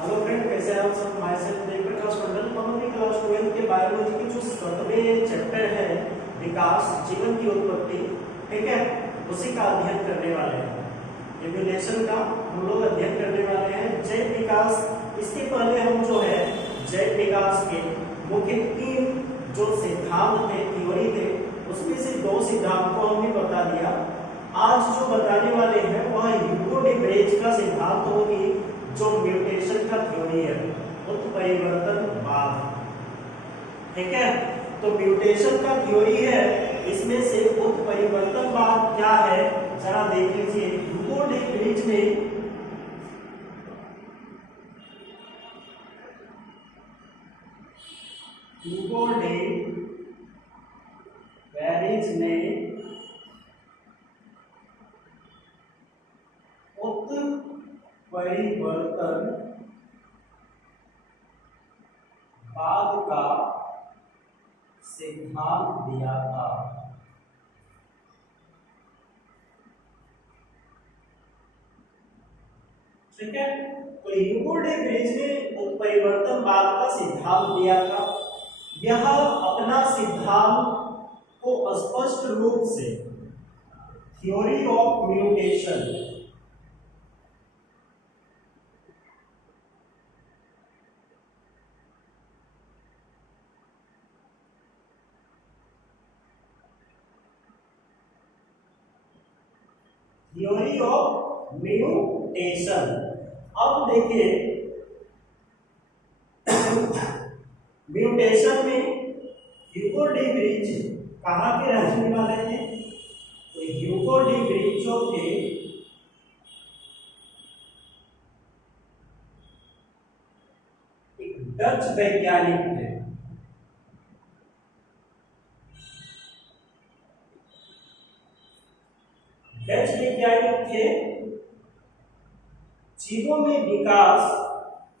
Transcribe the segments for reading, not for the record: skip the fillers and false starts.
Hello friend, कैसे हैं आप सब। हमारे साथ जयप्रकाश मंडल। हम अपनी क्लास 12 के बायोलॉजी के जो 7वें चैप्टर है विकास, जीवन की उत्पत्ति, ठीक है, उसी का अध्ययन करने वाले हैं। एवोल्यूशन का हम लोग अध्ययन करने वाले हैं। जैव विकास, इसके पहले हम जो है जैव विकास के मुख्य 3 जो सिद्धांत थे, थ्योरी थे, उसमें से 2 सिद्धांत को हमने बता दिया। आज जो बताने वाले हैं वह ह्यूगो डे ब्रेज का सिद्धांत होगी, जो म्यूटेशन का थ्योरी है, उत्परिवर्तनवाद, ठीक है। तो म्यूटेशन का थ्योरी है, इसमें से उत्परिवर्तनवाद क्या है जरा देख लीजिए। ह्यूगो डे ब्रेज ने उत्परिवर्तनवाद का सिद्धांत दिया था। ठीक है, तो ह्यूगो डे ब्रेज ने उत्परिवर्तनवाद का सिद्धांत दिया था। यह अपना सिद्धांत को स्पष्ट रूप से थ्योरी ऑफ म्यूटेशन अब देखिए, म्यूटेशन में ह्यूगो डे ब्रेज कहाँ के रहने वाले थे? तो ह्यूगो डे ब्रेज जो थे एक डच वैज्ञानिक थे। डच वैज्ञानिक थे। जीवों में विकास,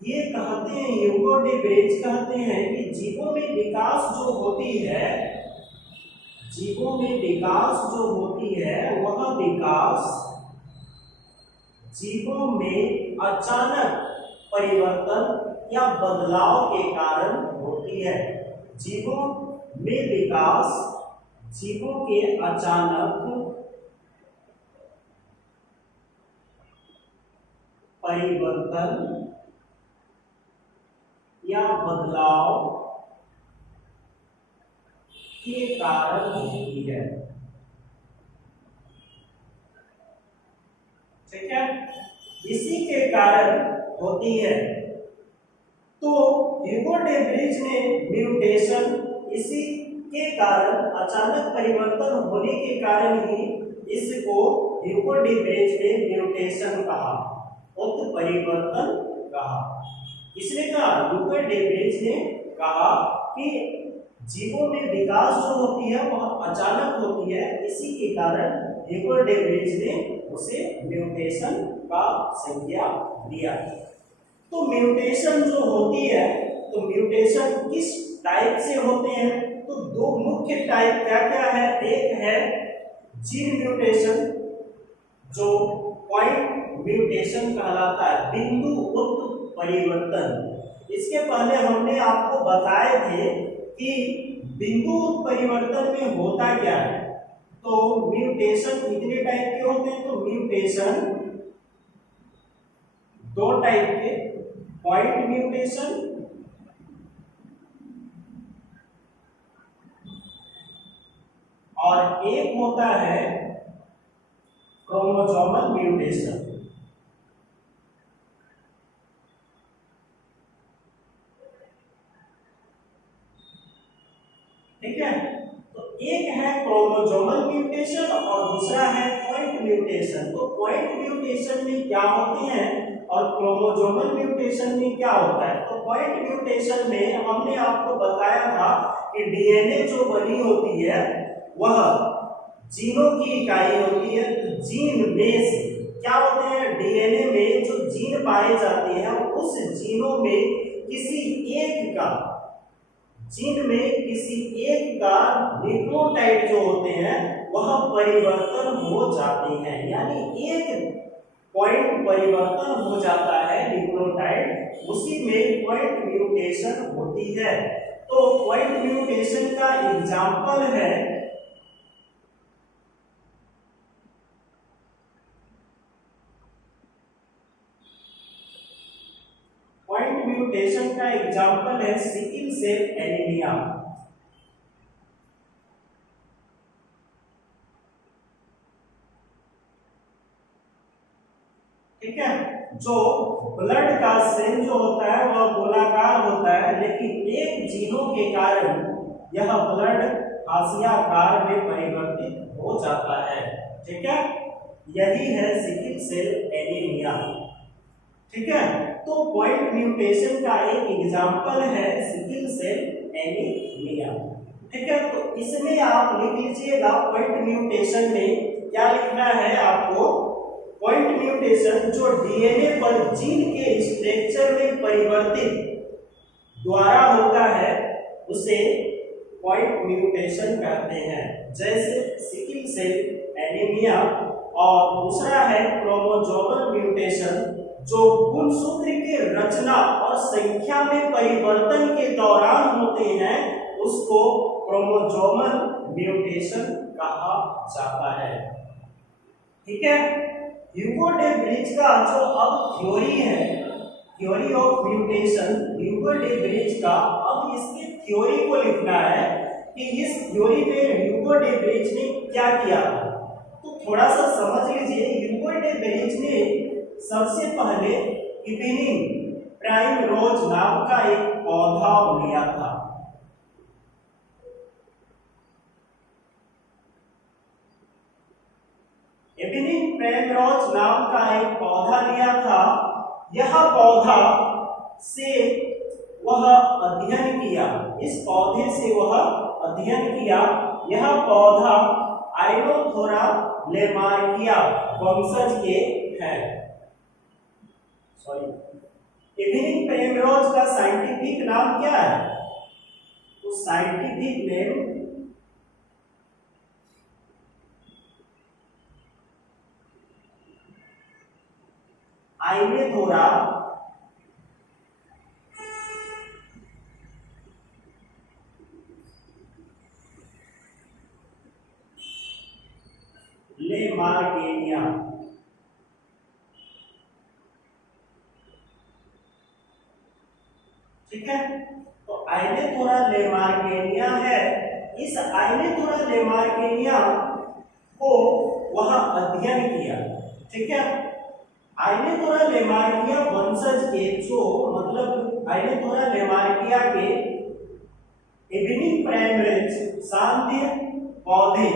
ये कहते हैं, ह्यूगो डे ब्रेज कहते हैं कि जीवों में विकास जो होती है, जीवों में विकास जो होती है वह विकास जीवों में अचानक परिवर्तन या बदलाव के कारण होती है। जीवों में विकास जीवों के अचानक परिवर्तन या बदलाव के कारण होती है। ठीक है, इसी के कारण होती है। तो ह्यूगो डे ब्रेज ने म्यूटेशन, इसी के कारण अचानक परिवर्तन होने के कारण ही इसको ह्यूगो डे ब्रेज ने म्यूटेशन कहा, उत्परिवर्तन कहा। इसने कहा, ह्यूगो डे ब्रेज ने कहा कि जीवों में विकास जो होती है वह अचानक होती है, इसी के कारण ह्यूगो डे ब्रेज ने उसे म्यूटेशन का संज्ञा दिया। तो म्यूटेशन जो होती है, तो म्यूटेशन किस टाइप से होते हैं? तो 2 मुख्य टाइप क्या क्या है? एक है जीन म्यूटेशन, जो पॉइंट म्यूटेशन कहलाता है, बिंदु उत्परिवर्तन। इसके पहले हमने आपको बताए थे कि बिंदु उत्परिवर्तन में होता क्या है। तो म्यूटेशन कितने टाइप के होते हैं? तो म्यूटेशन 2 टाइप के, पॉइंट म्यूटेशन और एक होता है क्रोमोसोमल म्यूटेशन। ठीक है, तो एक है क्रोमोसोमल म्यूटेशन और दूसरा है पॉइंट म्यूटेशन। तो पॉइंट म्यूटेशन में क्या होते हैं और क्रोमोसोमल म्यूटेशन में क्या होता है? तो पॉइंट म्यूटेशन में हमने आपको बताया था कि डीएनए जो बनी होती है वह जीनों की इकाई होती है। तो जीन में से क्या होते हैं? डीएनए में जो जीन पाए जाते हैं, उस जीनों में किसी एक का न्यूक्लियोटाइड जो होते हैं वह परिवर्तन हो जाते हैं, यानी एक पॉइंट परिवर्तन हो जाता है न्यूक्लियोटाइड उसी में पॉइंट म्यूटेशन होती है। तो पॉइंट म्यूटेशन का एग्जाम्पल है सिकिल सेल एनीमिया। ठीक है, जो ब्लड का सेल जो होता है वह गोलाकार होता है, लेकिन एक जीनों के कारण यह ब्लड हाशियाकार में परिवर्तित हो जाता है। ठीक है, यही है सिकिल सेल एनीमिया। ठीक है, तो पॉइंट म्यूटेशन का एक एग्जाम्पल है सिकिल सेल एनीमिया। ठीक है, तो इसमें आप लिख लीजिएगा पॉइंट म्यूटेशन में क्या लिखना है आपको। पॉइंट म्यूटेशन जो डीएनए पर जीन के स्ट्रक्चर में परिवर्तित द्वारा होता है उसे पॉइंट म्यूटेशन कहते हैं, जैसे सिकिल सेल एनीमिया। और दूसरा है क्रोमोसोमल म्यूटेशन, जो गुणसूत्र के रचना और संख्या में परिवर्तन के दौरान होते हैं, उसको क्रोमोसोमल म्यूटेशन कहा जाता है। ठीक है, ह्यूगो डे ब्रिज का जो अब थ्योरी है, theory of mutation, Hugo day bridge का अब इसकी थ्योरी को लिखना है कि इस थ्योरी में ह्यूगो डे ब्रिज ने क्या किया। तो थोड़ा सा समझ लीजिए, ह्यूगो डे ब्रिज ने सबसे पहले इवनिंग प्राइम रोज नाम का एक पौधा लिया था। इवनिंग प्राइमरोज नाम का एक पौधा लिया था। यह पौधा से वह अध्ययन किया, इस पौधे से वह अध्ययन किया। यह पौधा आइनोथोरा लेमार्किया वंशज के है। सॉरी, इवनिंग प्राइमरोज का साइंटिफिक नाम क्या है? तो साइंटिफिक नेम आइनेथोरा लेमार्किया। ठीक है, तो आइनेथोरा लेमार्किया है। इस आइनेथोरा लेमार्किया को वह अध्ययन किया। ठीक है, आइनेथोरा लेमार्किया वंशज के जो मतलब आइनेथोरा लेमार्किया के इवनिंग प्राइमरेज शांति पौधे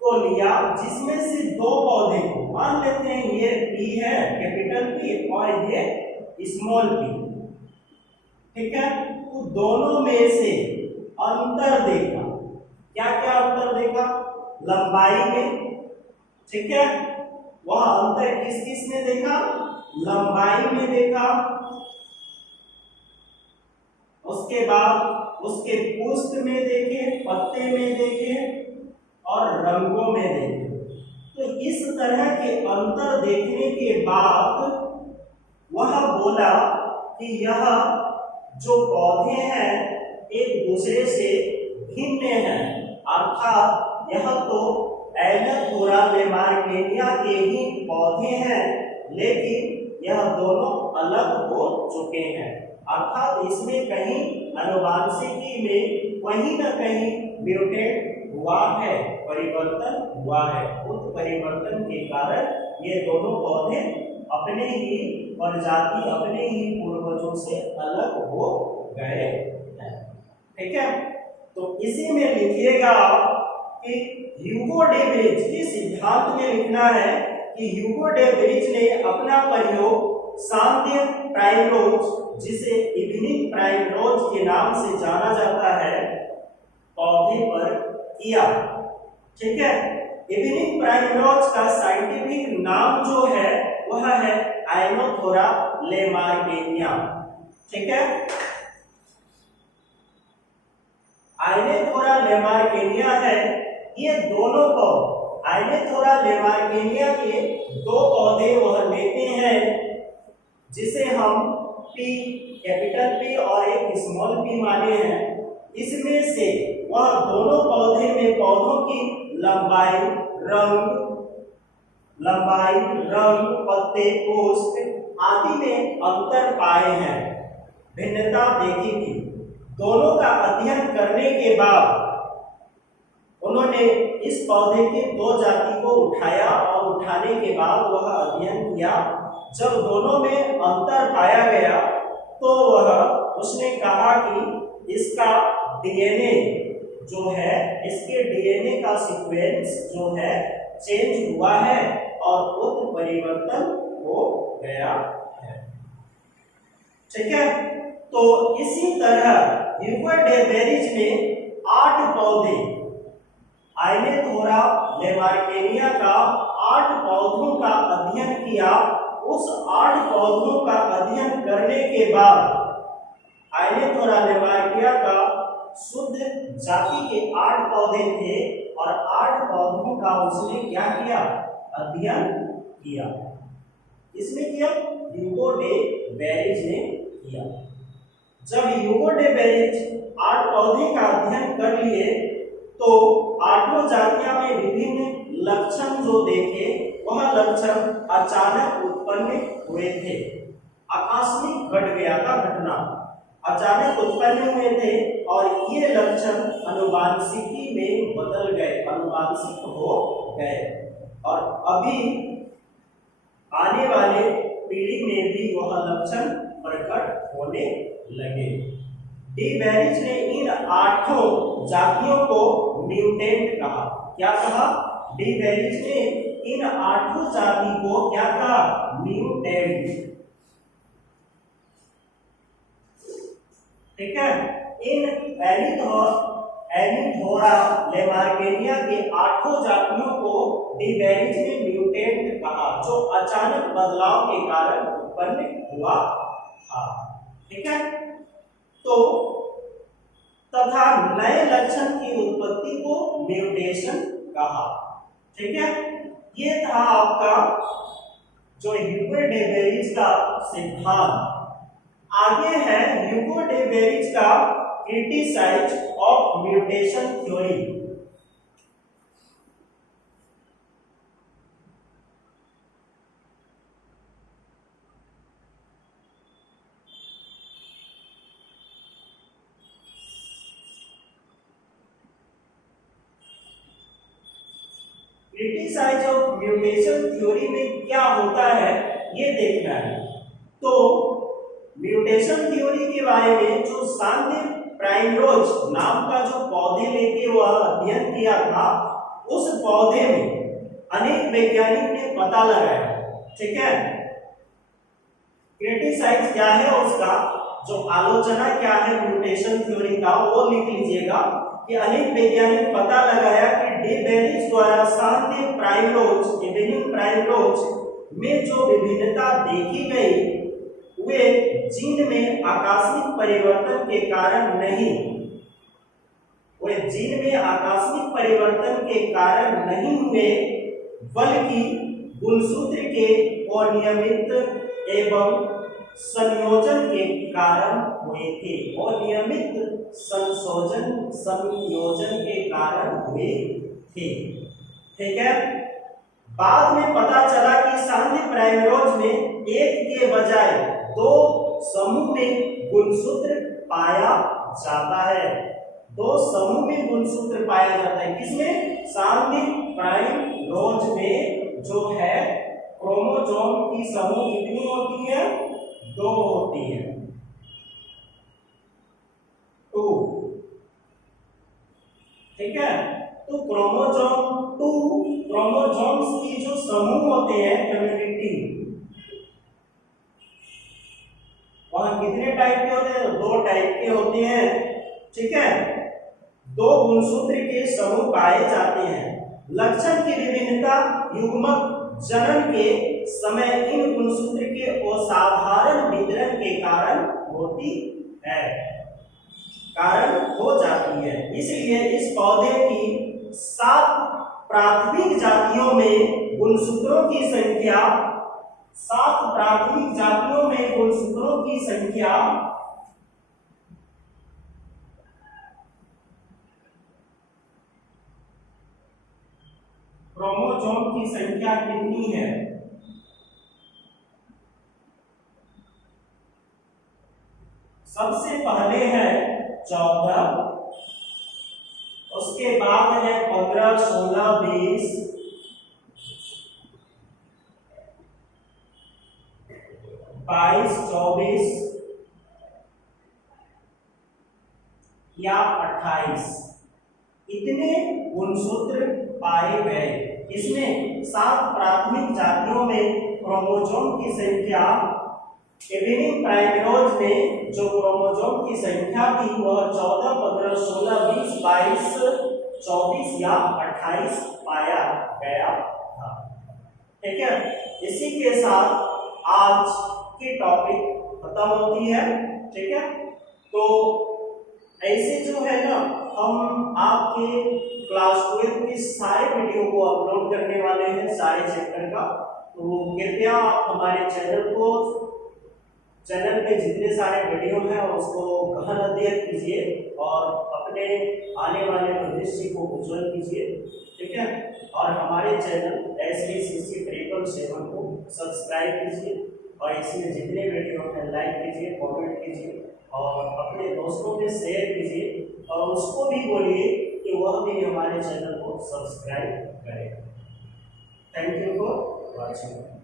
को लिया, जिसमें से दो पौधे को मान लेते हैं ये पी है, कैपिटल पी, और ये स्मॉल पी। ठीक है, तो दोनों में से अंतर देखा। क्या क्या अंतर देखा? लंबाई में। ठीक है, वह अंतर किस किस में देखा? लंबाई में देखा। उसके बाद उसके पुष्प में देखे, पत्ते में देखे और रंगों में देखे। तो इस तरह के अंतर देखने के बाद वह बोला कि यह जो पौधे हैं एक दूसरे से भिन्न हैं, अर्थात यह तो आइनेथोरा लेमार्किया के ही पौधे हैं, लेकिन यह दोनों अलग हो चुके हैं। अर्थात इसमें कहीं आनुवंशिकी में कहीं न कहीं म्यूटेट हुआ है, परिवर्तन हुआ है। उस परिवर्तन के कारण ये दोनों पौधे अपने ही प्रजाति, अपने ही पूर्वजों से अलग हो गए हैं। ठीक है, तो इसी में लिखिएगा कि ह्यूगो डे ब्रिज के सिद्धांत में लिखना है कि ह्यूगो डे ब्रिज ने अपना प्रयोग शांति प्राइमरोज, जिसे इवनिंग प्राइमरोज के नाम से जाना जाता है, पौधे पर किया। ठीक है, इवनिंग प्राइमरोज का साइंटिफिक नाम जो है वह है आइनेथोरा लेमार्किया। ठीक है, आइनेथोरा लेमार्किया है। ये दोनों पौधे आइनेथोरा लेमार्किया के दो पौधे वह लेते हैं जिसे हम P कैपिटल P और एक स्मॉल p माने हैं, इसमें से वह दोनों पौधे में पौधों की लंबाई, रंग, पत्ते, पुष्प आदि में अंतर पाए हैं, भिन्नता देखी थी। दोनों का अध्ययन करने के बाद उन्होंने इस पौधे के दो जाति को उठाया और उठाने के बाद वह अध्ययन किया। जब दोनों में अंतर पाया गया तो उसने कहा कि इसका डीएनए जो है, इसके डीएनए का सीक्वेंस जो है चेंज हुआ है और उत्परिवर्तन हो गया है। ठीक है, तो इसी तरह ह्यूगो डे बेरिज ने 8 पौधे आइनेथोरा लेमार्केनिया का 8 पौधों का अध्ययन किया। उस 8 पौधों का अध्ययन करने के बाद आइनेथोरा लेमार्किया का शुद्ध जाति के 8 पौधे थे और 8 पौधों का उसने क्या किया? अध्ययन किया। इसने किया ह्यूगो डे बेरिज ने किया। जब ह्यूगो डे बेरिज 8 पौधे का अध्ययन कर लिए तो 8 जातियां में विभिन्न लक्षण जो देखे, वह लक्षण अचानक उत्पन्न हुए थे। आकस्मिक घट गया था, घटना अचानक उत्पन्न हुए थे और ये लक्षण अनुवांशिकी में बदल गए, अनुवांशिक हो गए और अभी आने वाले पीढ़ी में भी वह लक्षण प्रकट होने लगे। डी बेरिज ने इन 8 जातियों को म्यूटेंट कहा। क्या कहा? डी बेरिज ने इन 8 जाति को क्या कहा? म्यूटेंट। ठीक है, इन एनिथोरा लेमार्केनिया के 8 जातियों को डी बेरिज ने म्यूटेंट कहा, जो अचानक बदलाव के कारण उत्पन्न हुआ था। ठीक है, तो तथा नए लक्षण की उत्पत्ति को म्यूटेशन कहा। ठीक है, ये था आपका जो ह्यूगो डे बेरिज का सिद्धांत। आगे है ह्यूगो डे बेरिज का criticise of mutation theory. Criticise of mutation theory में क्या होता है ये देखना है। तो म्यूटेशन थ्योरी के बारे में जो सांद्य प्राइमरोज नाम का जो पौधे लेके वह अध्ययन किया था, उस पौधे में अनेक वैज्ञानिक ने पता लगाया। ठीक है, क्रिटिसाइज क्या है, उसका जो आलोचना क्या है म्यूटेशन थ्योरी का, वो लिख लीजिएगा कि अनेक वैज्ञानिक पता लगाया कि डी बेरिज द्वारा सांद्य प्राइमरोज, विभिन्न प्राइमरोज में जो विभिन्नता देखी गई वे जीन में आकस्मिक परिवर्तन के कारण नहीं, वे जीन में आकस्मिक परिवर्तन के कारण नहीं हुए, बल्कि गुणसूत्र के अनियमित एवं संयोजन के कारण हुए थे। अनियमित संयोजन के कारण हुए थे। ठीक है, बाद में पता चला कि सांद्य प्राइमरोज में एक के बजाय 2 समूह में गुणसूत्र पाया जाता है। 2 समूह में गुणसूत्र पाया जाता है। किसमें? सांद्य प्राइमरोज में जो है क्रोमोसोम की समूह कितनी होती है? 2 होती है, 2। ठीक है, तो क्रोमोसोम्स की जो समूह होते हैं कम्युनिटी, वहां कितने टाइप के होते हैं? 2 टाइप के होते हैं। ठीक है, 2 गुणसूत्र के समूह पाए जाते हैं। लक्षण की विभिन्नता युग्मक जनन के समय इन गुणसूत्र के असाधारण वितरण के कारण होती है, कारण हो जाती है। इसलिए इस पौधे की 7 प्राथमिक जातियों में गुणसूत्रों की संख्या 7 प्राथमिक जातियों में गुणसूत्रों की संख्या क्रोमोसोम की संख्या कितनी है? सबसे पहले है 14, उसके बाद है 15, 16, 20, 22, 24 या 28। इतने गुणसूत्र पाए गए। इसमें 7 प्राथमिक जातियों में क्रोमोसोम की संख्या, इवनिंग प्राइमेरोज ने जो क्रोमोसोम की संख्या थी वह 14, 15, 16, 20, 22, 24 या 28 पाया गया था। ठीक है, इसी के साथ आज की टॉपिक खत्म होती है। ठीक है, तो ऐसे जो है ना, हम आपके क्लास 12 के सारे वीडियो को अपलोड करने वाले हैं, सारे चैप्टर का। तो कृपया आप हमारे चैनल पे जितने सारे वीडियो हैं उसको गहन अध्ययन कीजिए और अपने आने वाले भविष्य को उज्जवल कीजिए। ठीक है, और हमारे चैनल SVCC 777 को सब्सक्राइब कीजिए और इसमें जितने वीडियो हैं लाइक कीजिए, कमेंट कीजिए और अपने दोस्तों में शेयर कीजिए और उसको भी बोलिए कि वह भी हमारे चैनल को सब्सक्राइब करें। Thank you for watching.